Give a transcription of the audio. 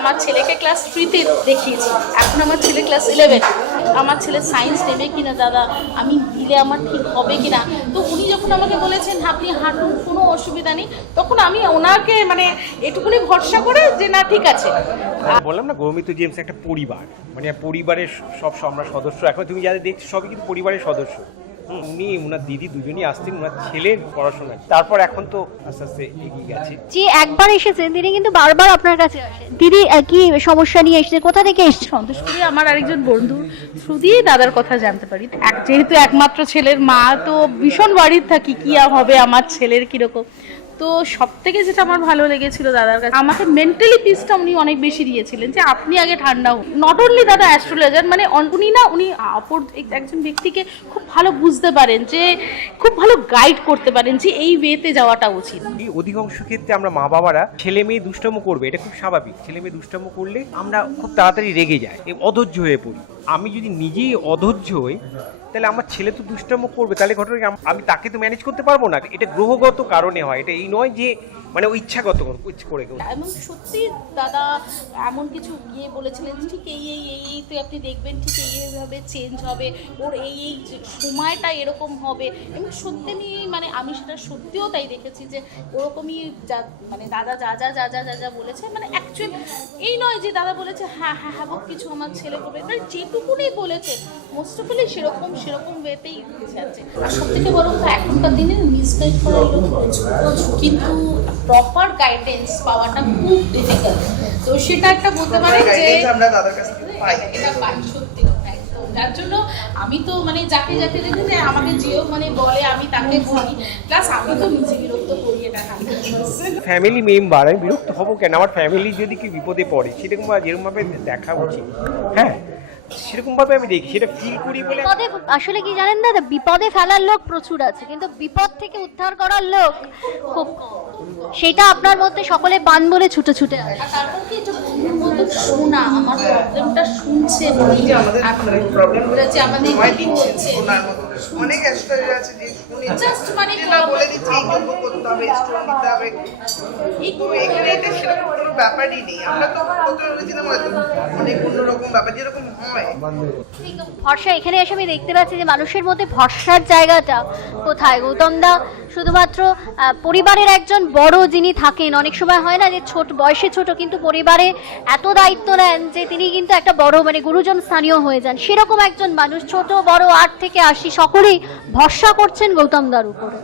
আমার ছেলেকে ক্লাস 3-তে দেখিয়েছি, এখন আমার ছেলে ক্লাস 11। আমার ছেলে সায়েন্স নেবে কিনা দাদা, আমি দিলে আমার ঠিক হবে কিনা। তো উনি যখন আমাকে বলেছেন আপনি হাঁটুন, কোনো অসুবিধা নেই, তখন আমি ওনাকে মানে এটুকুনি ভরসা করে যে না ঠিক আছে। বললাম না গৌমিত জেমস একটা পরিবার, মানে পরিবারের সব আমরা সদস্য, এখন তুমি যাদের দেখছো সবই কিন্তু পরিবারের সদস্য। উনি ওনার দিদি দুজনই আসতেন ওনার ছেলের পড়াশোনা, তারপর এখন তো আস্তে আস্তে এগিয়ে গেছে। যে একবার এসেছেন তিনি কিন্তু বারবার আপনার কাছে আসেন। দিদি কি সমস্যা নিয়ে এসেছে, কোথা থেকে এসেছে? সন্তোষপুরে আমার আরেকজন বন্ধুর থ্রু দিয়েই দাদার কথা জানতে পারি। যেহেতু একমাত্র ছেলের মা, তো ভীষণ ওয়ারিড থাকি কি হবে আমার ছেলের কিরকম। তো সব থেকে যেটা আমার ভালো লেগেছিল দাদার কাছে, আমাকে মেন্টালি পিসটা উনি অনেক বেশি দিয়েছিলেন যে আপনি আগে ঠান্ডা হন। নট অনলি দাদা অ্যাস্ট্রোলজার, মানে উনি অপর একজন ব্যক্তিকে খুব ভালো বুঝতে পারেন, যে খুব ভালো গাইড করতে পারেন যে এই ওয়েতে যাওয়াটা উচিত। অধিকাংশ ক্ষেত্রে আমরা মা বাবারা ছেলে মেয়ে দুষ্টামো করবে, এটা খুব স্বাভাবিক। ছেলে মেয়ে দুষ্টামো করলে আমরা খুব তাড়াতাড়ি রেগে যাই, অধৈর্য হয়ে পড়ি। আমি যদি নিজেই অধৈর্য হই তাহলে আমার ছেলে তো দুষ্টামো করবে, তাহলে ঘটনা আমি তাকে তো ম্যানেজ করতে পারবো না। এটা গ্রহগত কারণে হয়, এটা এই নয় যে মানে ও ইচ্ছাগত করে। এবং সত্যি দাদা এমন কিছু গিয়ে বলেছিলেন ঠিক এই তো আপনি দেখবেন ঠিক এইভাবে চেঞ্জ হবে, ওর এই সময়টা এরকম হবে। এবং সত্যি নিয়ে মানে আমি সেটা সত্যিও তাই দেখেছি যে ওরকমই যা মানে দাদা যা বলেছে, মানে অ্যাকচুয়ালি এই নয় যে দাদা বলেছে হ্যাঁ কিছু আমার ছেলে করবে, মানে যেটুকুনি বলেছে মোস্ট অফ অলি সেরকম ওয়েতেই যাচ্ছে। আর সব থেকে বড় কথা এখনকার দিনে মিসগাইড করার লোক প্রচুর, কিন্তু প্রপার গাইডেন্স পাওয়াটা খুব ডিফিকাল্ট। তো সেটা একটা বলতে পারি যে আমরা দাদার কাছ থেকে পাই, এটা পাই সত্যি। যার জন্য আমি তো মানে যাকে দেখে যে আমাকে যেও মানে বলে আমি তাকে বলি, প্লাস আমি তো নিজে বিরক্ত করি, এটা ফ্যামিলি মেম্বার। আমি বিরক্ত হবো কেন? আমার ফ্যামিলি যদি কি বিপদে পড়ে সেরকম যেরকমভাবে দেখা উচিত, হ্যাঁ সেরকম ভাবে আমি দেখি, সেটা ফিল করি বলে। বিপদে আসলে কি জানেন দাদা, বিপদে ফেলার লোক প্রচুর আছে, কিন্তু বিপদ থেকে উদ্ধার করার লোক খুব কম। সেটা আপনার মধ্যে সকলে পান বলে ছুটে আছে। তারপর কি যে বন্ধুর মতো শোনা, আমার প্রবলেমটা শুনছে, আমাদের প্রবলেমটা যে আমাদের কি হচ্ছে শোনার মতো অনেক অ্যাস্ট্রোলজার আছে যে শুনে জাস্ট মানে বলে দিচ্ছে এই যোগ্য করতে হবে, স্টোন দিতে হবে। তো এখানে এটা সেরকম কোনো ব্যাপারই নেই। আমরা তো প্রথমে বলেছিলাম হয়তো অনেক অন্যরকম ব্যাপার যেরকম হয়। ভরসা এখানে এসে আমি দেখতে পাচ্ছি যে মানুষের মধ্যে ভরসার জায়গাটা কোথায়। গৌতম দা শুধুমাত্র পরিবারের একজন বড় যিনি থাকেন, অনেক সময় হয় না যে বয়সে ছোট কিন্তু পরিবারে এত দায়িত্ব নেন যে তিনি কিন্তু একটা বড় মানে গুরুজন স্থানীয় হয়ে যান। সেরকম একজন মানুষ, ছোট বড় 8 থেকে 80 সকলেই ভরসা করছেন গৌতম দার উপরে।